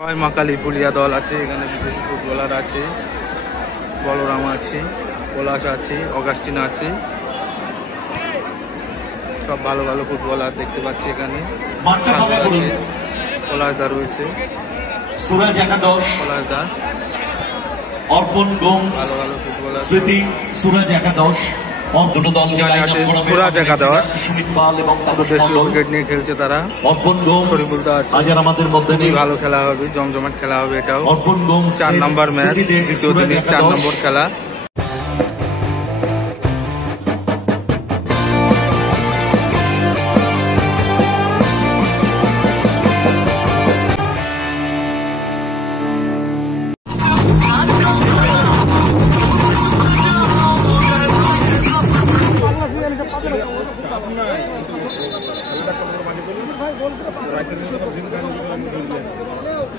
মা কালী পুলিয়া দল আছে, এখানে বিদেশি ফুটবলার আছে, বলরাম আছে, পলাশ আছে, অগাস্টিন আছে, সব ভালো ভালো ফুটবলার দেখতে পাচ্ছি এখানে। পলাশদা রয়েছে, সুরাজ একাদশ, পলাশদা, অর্পণ গোমস, ভালো ভালো ফুটবলার, স্মৃতি, সুরাজ একাদশ। দুটো দল সুরাজ একাদশ সুমিত পাল এবং দেশীয় উইকেট নিয়ে খেলছে তারা। অর্পণ গোমস আজ আর আমাদের মধ্যে নেই। ভালো খেলা হবে, জমজমাট খেলা হবে এটাও। অর্পণ গোমস 4 নম্বর ম্যাচ, দ্বিতীয় দিনের 4 নম্বর খেলা।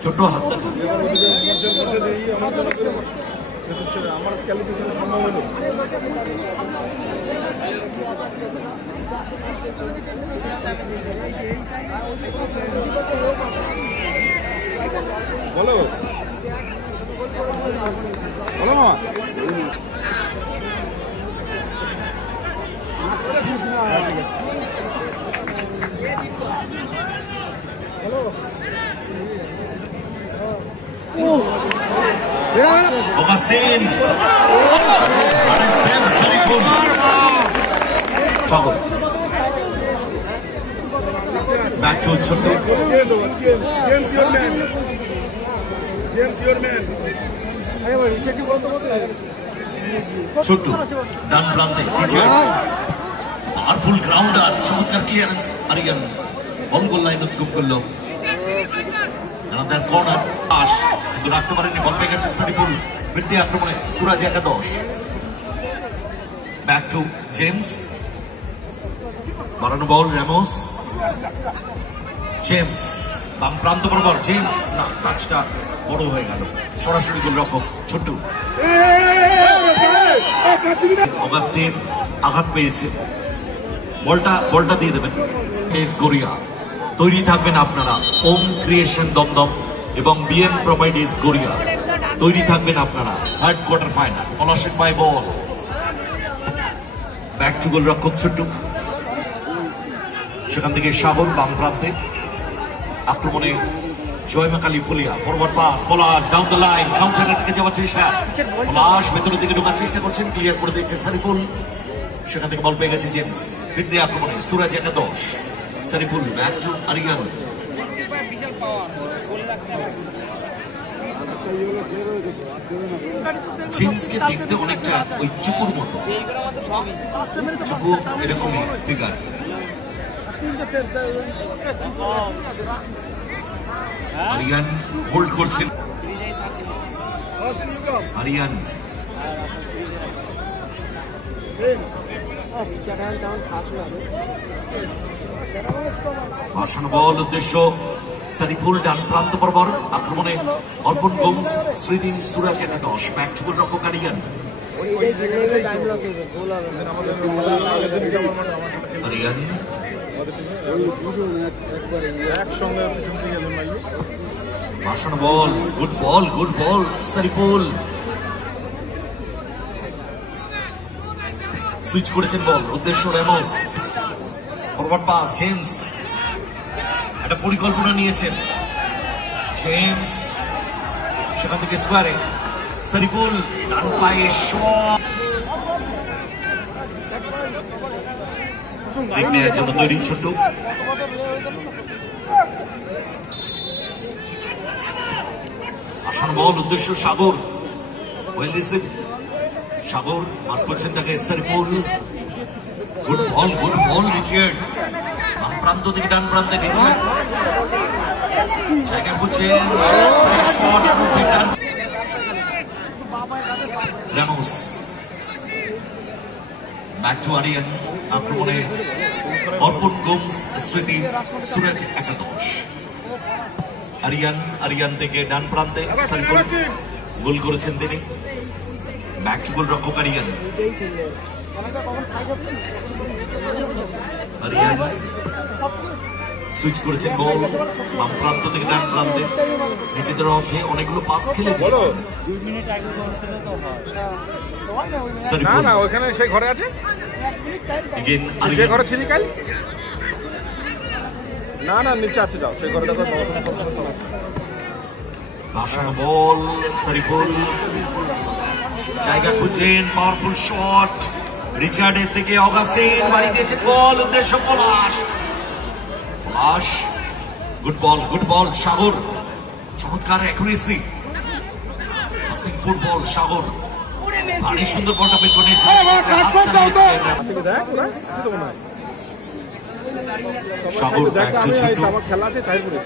ছোট হাত বলো বলো মা Augustine Saripul back to Chottu. James your man. James your man. Chottu ডান প্রান্তে রিচার্ড পাওয়ারফুল গ্রাউন্ডার, চমৎকার ক্লিয়ারেন্স। আরিয়ান বল গোল লাইন অতিক্রম করলো। another corner পাস কিন্তু রাখতে পারেনি, বল পেয়ে গেছে সারিফুল। ফিরতি আক্রমণে সুরাজ একাদশ, ব্যাক টু জেমস, বাড়ানো বল রেমোস, জেমস বাম প্রান্ত বরাবর, জেমস না, টাচটা বড় হয়ে গেল, সরাসরি গোলরক্ষক ছোট্টু। অগাস্টিন আঘাত পেয়েছে, বলটা দিয়ে দেবেন এস গড়িয়া। তৈরি থাকবেন আপনারা, ওম ক্রিয়েশন দমদম এবং বিএম প্রোভাইডেস গড়িয়া তৈরি থাকবেন আপনারা। থার্ড কোয়ার্টার ফাইনাল, পলাশের বাই বল, ব্যাক টু গোলরক্ষক ছোট্টু, সেখান থেকে সাগর বাম প্রান্তে আক্রমণে Joyma Kali Phulia, forward pass, Palash down the line, counter অ্যাটাকে যাওয়ার চেষ্টা, পলাশ ভেতরের দিকে ঢোকার চেষ্টা করছেন, ক্লিয়ার করে দিয়েছে সারিফুল। সেখান থেকে বল পেয়ে গেছে জেমস, ফিরতি আক্রমণে সুরাজ একাদশ, সারিফুল ব্যাক টু আরিয়ান। জেমসকে দেখতে অনেকটা ওই চুকুর মতো, চুকু এরকমই ফিগার। আরিয়ান হোল্ড করছেন, আরিয়ান ভাসানো বল, উদ্দেশ্য সারিফুল ডান প্রান্ত বরাবর, আক্রমণে অর্পণ গোমস, স্মৃতি, সুরাজ একাদশ, ব্যাক টু গোলরক্ষক আরিয়ান। আরিয়ান ভাসানো বল, গুড বল সারিফুল, সুইচ করেছেন বল, উদ্দেশ্য রেমোস, ফরওয়ার্ড পাস জেমস, একটা পরিকল্পনা নিয়েছেন জেমস, সেখান থেকে স্কোয়ারে সারিফুল ডান পায়ে শট, দিক নেওয়ার জন্য তৈরি ছোট্ট, আসান বল, উদ্দেশ্য সাগর, ওয়েল রিসিভ, সাগর মার করছেন তাকে সারিফুল, গুড বল রিচার্ড, বাম প্রান্ত থেকে ডান প্রান্তে রিচার্ড জায়গা খুঁজছেন, রামোস, ব্যাক টু আরিয়ান, আক্রমণে অর্পণ গোমস, স্মৃতি, সুরাজ একাদশ, আরিয়ান থেকে ডান প্রান্তে সারিফুল, গোল করেছেন তিনি, ব্যাক টু গোলরক্ষক আরিয়ান, আরিয়ান সুইচ করেছেন বল বাম প্রান্ত থেকে ডান প্রান্তে নিজেদের অর্থে অনেকগুলো পাস খেলে দিয়েছেন না না ওখানে সেই ঘরে আছে এগেন সেই ঘরে ছিলি কাল না না নিচে আছে যাও সেই ঘরে দেখো ভাসানো বল সারিফুল জায়গা খুঁজছেন পাওয়ারফুল শট রিচার্ডের থেকে অগাস্টিন বাড়ি দিয়েছেন বল উদ্দেশ্য পলাশ গুড বল সাগর চমৎকার অ্যাকুরেসি পাসিং ফুটবল সাগর ভারী সুন্দর বলটা বের করে নিয়েছেন সাগর খেলা আছে তাই করে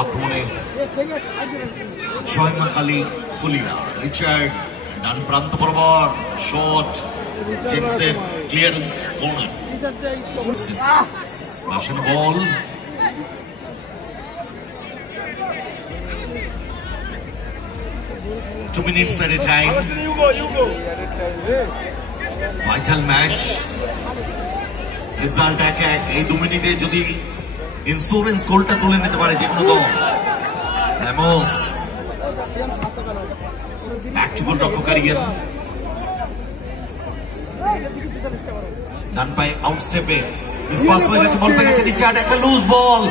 আক্রমণে জয়মা কালী ফুলিয়া রিচার্ড ডান প্রান্ত বরাবর শট জেমসের ক্লিয়ারেন্স কর্নার ভাসানো বল Two minutes at a time. Vital match. Result এক এই 2 মিনিটে যদি ইন্স্যুরেন্স গোলটা তুলে নিতে পারে যে কোনো দল র্যামোস ব্যাক টু গোল রক্ষকারিয়ের ডান পায়ে আউট স্টেপে মিসপাস হয়ে গেছে বল পেয়ে গেছে রিচার্ড একটা লুজ বল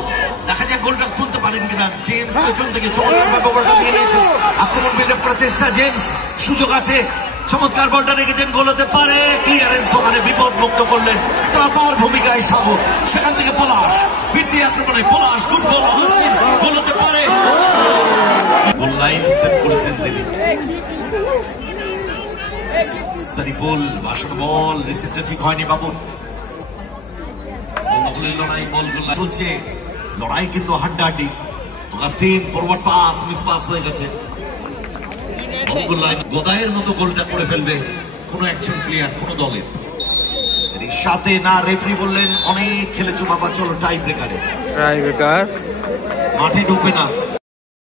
দেখা যায় গোলটা তুলতে পারেন কিনা জেমস পেছন থেকে চমৎকার বলটা নিয়ে নিয়েছে আক্রমণ বিল্ড আপ করার চেষ্টা জেমস সুযোগ আছে চমৎকার বলটা রেখেছেন গোল হতে পারে ক্লিয়ারেন্স ওখানে বিপদ মুক্ত করলেন তার ভূমিকায় সাগর সেখান থেকে পলাশ ফিরতি আক্রমণে পলাশ গুড বল অগাস্টিন গোল হতে পারে গোল লাইন সেট করেছেন তিনি সারিফুল ভাসানো বল রিসিভটা ঠিক হয়নি বাবু লড়াই বলগুলো চলছে লড়াই কিন্তু হাড্ডাহাড্ডি Augustin forward pass miss pass হয়ে গেছে গোদায়ের মতো গোলটা করে ফেলবে কোন একজন প্লেয়ার কোন দলে সাথে না রেফারি বললেন অনেক খেলেছো বাবা চলো টাই ব্রেকারে টাই ব্রেকার মাঠে ঢুকবে না